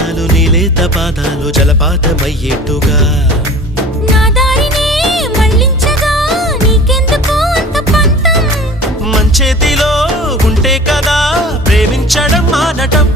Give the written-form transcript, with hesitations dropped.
నిమిషాలు నీలేత పాదాలు జలపాతమయ్యేట్టుగా నా దారినే మళ్ళించగా నీకెందుకు అంత పంతం మంచేతిలో ఉంటే కదా ప్రేమించడం మానటం